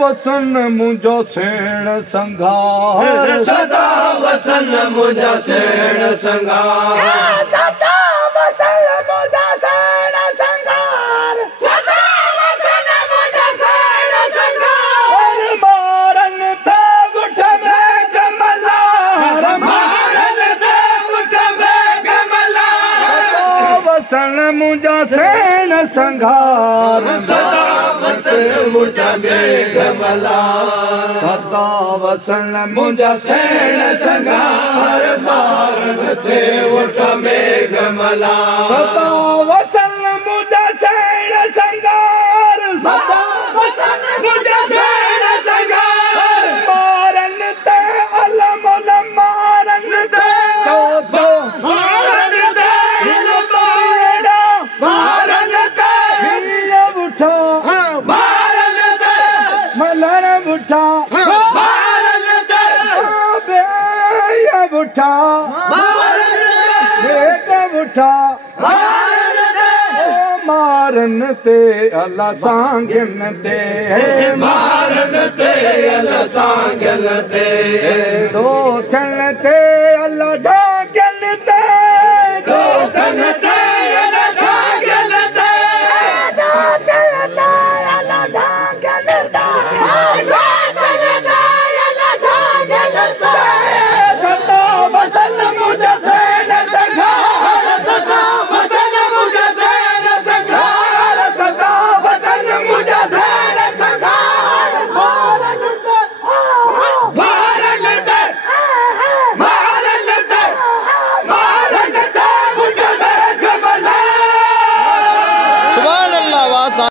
वसन मुंहिंजो सेण संघार सदा वसन मुंहिंजा सेण संघार सदा वसन मुंहिंजा सेण संघार सदा वसन मुंहिंजा सेण संघार मारन ते ॻुठ में कमलार मारन ते ॻुठ में कमलार वसन मुंहिंजा सेण संघार सदा वसन मुंहिंजा सेण कमलार सदा वसन मुंहिंजा सेण संघार मारन ते ॻुठ में कमलार सदा वसन मुंहिंजा सेण संघार सदा वसन मुंहिंजा सेण संघार मारन ते अलम मारन ते मारन ते मारन ते बुठा मारन ते मलण बुठा मारन ते बुठा बेट बुठा मारन ते अल्लाह सांगन ते मारन ते अल्लाह सांगन ते दो थन ते अल्लाह जागन ते दो थन ते